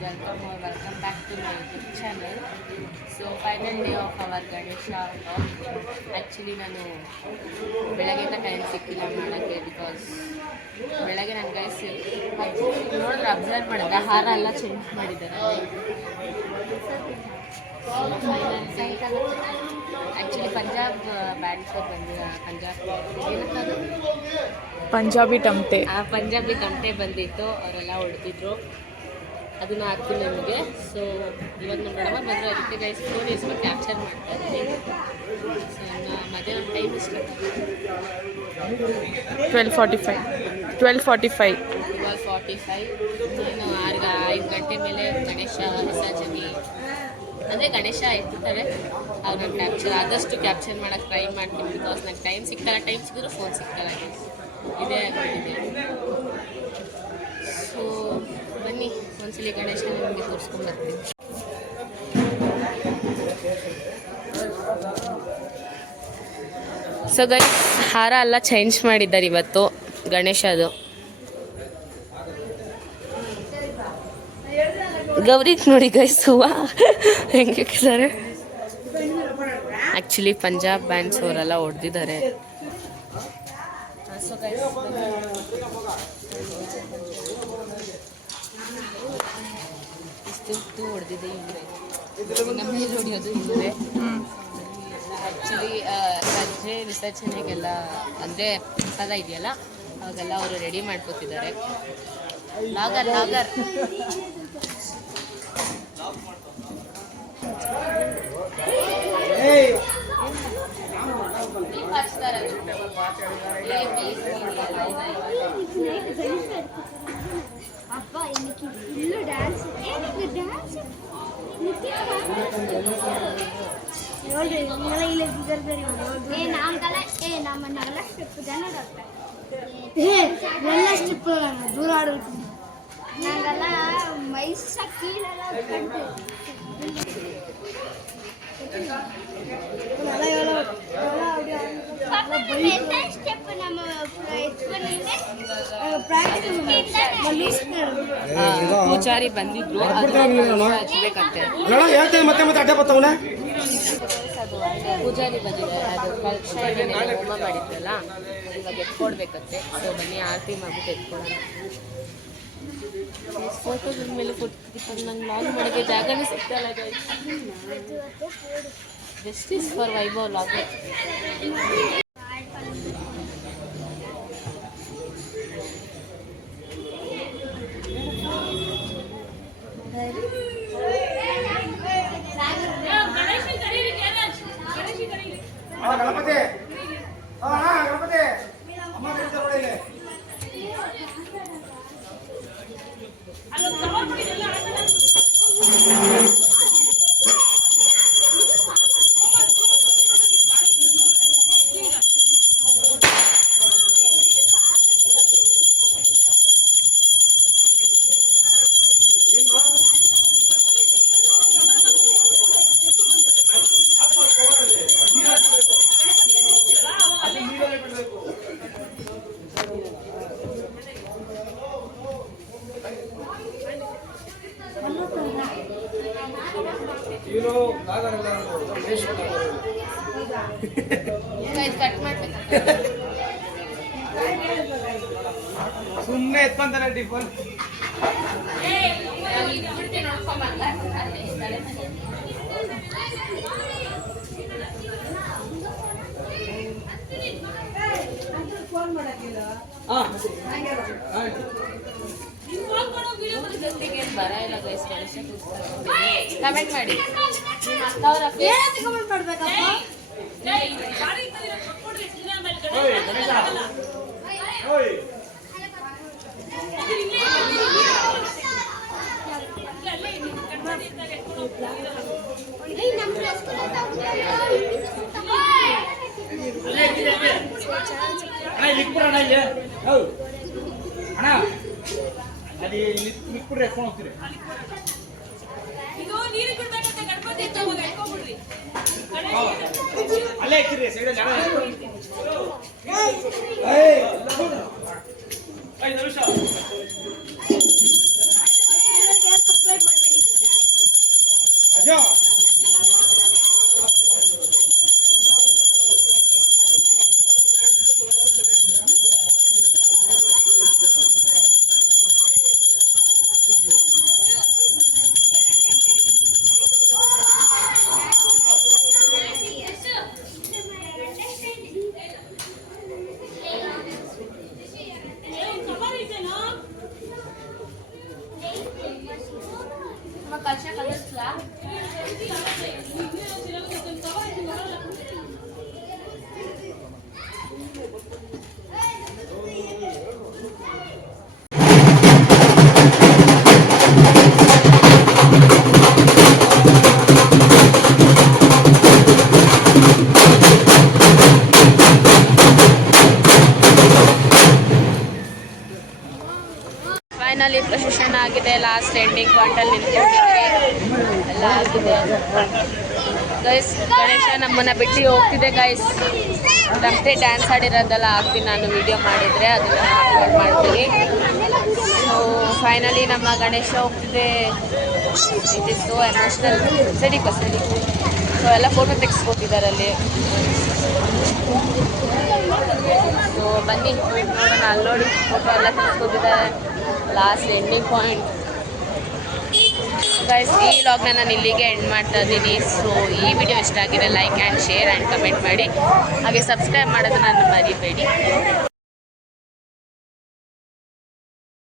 welcome back to my YouTube channel. So final day of our Ganesha talk. Actually ನಾನು ಬೆಳಗ್ಗೆಯಿಂದ time ಸಿಕ್ಕಿಲ್ಲ ಮಾಡೋಕ್ಕೆ because ಬೆಳಗ್ಗೆ ನನ್ನ ಗೈಸ್ ನೋಡಿದ್ರೆ ಅಬ್ಸರ್ವ್ ಮಾಡಿದ್ರೆ ಹಾರ ಎಲ್ಲ ಚೇಂಜ್ ಮಾಡಿದ್ದಾರೆ. ಆ್ಯಕ್ಚುಲಿ ಪಂಜಾಬ್ ಬ್ಯಾಂಡ್ಸರ್ ಬಂದಿದ್ದಾರೆ. ಪಂಜಾಬಿ ತಮಟೆ ಬಂದಿತ್ತು, ಅವರೆಲ್ಲ ಹೊಡೆದಿದ್ರು. ಅದನ್ನು ಹಾಕ್ತೀನಿ ನಮಗೆ. ಸೊ ಇವಾಗ ನಮ್ಮ ಮೇಡಮ್ ಬಂದರೆ ಅದಕ್ಕೆ ಗೈಸ್ ಫೋನ್ ಇಸ್ಕೊಂಡು ಕ್ಯಾಪ್ಚರ್ ಮಾಡ್ತಾ ಇದ್ದೀನಿ. ಸೊ ನನ್ನ ಮಧ್ಯಾಹ್ನ ಟೈಮ್ ಇಷ್ಟ 12:45 ನಾನು 5 ಗಂಟೆ ಮೇಲೆ ಗಣೇಶ ವಿಸರ್ಜನೆ ಅಂದರೆ ಗಣೇಶ ಇರ್ತಾರೆ ಅವ್ರು ನಾನು ಆದಷ್ಟು ಕ್ಯಾಪ್ಚರ್ ಮಾಡೋಕ್ಕೆ ಟ್ರೈ ಮಾಡ್ತೀನಿ. ಬಿಕಾಸ್ ನಂಗೆ ಟೈಮ್ ಸಿಕ್ಕಿದ್ರು ಫೋನ್ ಸಿಗ್ತಲ್ಲ ಇದೇ ಆಗೋಗಿದೆ. ಸೊ ಬನ್ನಿ ಒಂದ್ಸಲಿ ಗಣೇಶ ನಿಮಗೆ ತೋರಿಸ್ಕೊಂಡು ಬರ್ತೀನಿ. ಸೊ ಗೈಸ್ ಹಾರ ಎಲ್ಲ ಚೇಂಜ್ ಮಾಡಿದ್ದಾರೆ ಇವತ್ತು ಗಣೇಶದು. ಗೌರಿಗೆ ನೋಡಿ ಗೈಸ್ ಹೂವು ಹೆಂಗೆ ಹಾಕಿದ್ದಾರೆ. ಆ್ಯಕ್ಚುಲಿ ಪಂಜಾಬ್ ಬ್ಯಾಂಡ್ಸ್ ಅವರೆಲ್ಲ ಹೊಡೆದಿದ್ದಾರೆ. ಸೊ ಗೈಸ್ ಇಷ್ಟು ಹೊಡೆದಿದೆ ಇವರೇ, ನಮ್ಮ ಮೇಲೆ ಹೊಡೆಯೋದು ಇವರೇ. ಆ್ಯಕ್ಚುಲಿ ಸಂಜೆ ವಿಸರ್ಜನೆಗೆಲ್ಲ ಅಂದರೆ ಪ್ರಸಾದ ಇದೆಯಲ್ಲ ಅವಾಗೆಲ್ಲ ಅವರು ರೆಡಿ ಮಾಡ್ಕೋತಿದ್ದಾರೆ. ಲಾಗರ್ ಅಪ್ಪ ಇನ್ನಕ್ಕೆ ಇಲ್ಲೂ ಡ್ಯಾನ್ಸ್ ಹೇಳ್ರಿ ನೀವೆಲ್ಲ ಇಲ್ಲ ಬಿದ್ದರ್ಬೇರಿ ನಮ್ಮನ್ನೆಲ್ಲ ಸ್ಟೆಪ್ ಜನ ಎಲ್ಲ ಸ್ಟೆಪ್ ದೂರ ಆಡಬೇಕು. ನಾವೆಲ್ಲ ಮೈಸ ಕೀಳೆಲ್ಲ ಪೂಜಾರಿ ಬಂದಿದ್ರು ಪೂಜಾರಿ ಬಂದಿದ್ದಾರೆ. ಅದು ಕಲಶ ಹೋಮ ಮಾಡಿದ್ರಲ್ಲ ಇವಾಗ ಎತ್ಕೊಡ್ಬೇಕಂತೆ. ಸೊ ಬನ್ನಿ ಆರತಿ ಮಾಡ್ಬಿಟ್ಟು ಎತ್ಕೊಳ್ಳೋಣ. ಫೋಟೋಗಳ ಮೇಲೆ ಕೊಟ್ಟಿದ್ದು ನಂಗೆ ಲಾಗ್ ಮಾಡೋಕ್ಕೆ ಜಾಗನೇ ಸಿಗ್ತಲ್ಲ. Justice for Vaibhav vlog. ಸುಮ್ಮನೆ ಎತ್ಕೊಂತಾರೆ ಟಿಫನ್. ಬರ ಇಲ್ಲ ಗೈಸ್. ಕಮೆಂಟ್ ಮಾಡಿ ಅಲ್ಲೇ ಇಕ್ಕಿರಿ ಸೈಡ್ ಜನ. 5 ನಿಮಿಷ. ಅಜ್ಜೋ ಫೈನಲಿ ಪ್ರೊಸೆಷನ್ ಆಗಿದೆ. ಲಾಸ್ಟ್ ಎಂಡಿಂಗ್ ಪಾಯಿಂಟಲ್ಲಿ ನಿಂತ್ಕೊಂಡಿದ್ವಿ. ಎಲ್ಲ ಆಗಿದೆ ಗೈಸ್. ಗಣೇಶ ನಮ್ಮನ್ನು ಬಿಟ್ಟು ಹೋಗ್ತಿದೆ ಗೈಸ್. ನಮ್ಮದೇ ಡ್ಯಾನ್ಸ್ ಆಡಿರೋದೆಲ್ಲ ಹಾಕ್ತೀನಿ ನಾನು, ವಿಡಿಯೋ ಮಾಡಿದರೆ ಅದನ್ನು ಅಪ್ಲೋಡ್ ಮಾಡ್ತೀನಿ. ಸೊ ಫೈನಲಿ ನಮ್ಮ ಗಣೇಶ ಹೋಗ್ತಿದೆ. It is so emotional. ಸರಿ. ಸೊ ಎಲ್ಲ ಫೋಟೋ ತೆಗೆಸ್ಕೊತಿದ್ದಾರೆ ಅಲ್ಲಿ. ಸೊ ಬನ್ನಿ ನೋಡೋಣ. ಅಲ್ಲಿ ನೋಡಿ ಫೋಟೋ ಎಲ್ಲ ತೆಗೆಸ್ಕೊತಿದ್ದಾರೆ. Last ending point guys. ಈ ವ್ಲಾಗ್ನ ನಾನು ಇಲ್ಲಿಗೆ ಎಂಡ್ ಮಾಡ್ತಾ ಇದ್ದೀನಿ. ಸೊ ಈ ವಿಡಿಯೋ ಇಷ್ಟ ಆಗಿದೆ like and share and comment ಮಾಡಿ. ಹಾಗೆ ಸಬ್ಸ್ಕ್ರೈಬ್ ಮಾಡೋದನ್ನ ಮರಿಬೇಡಿ.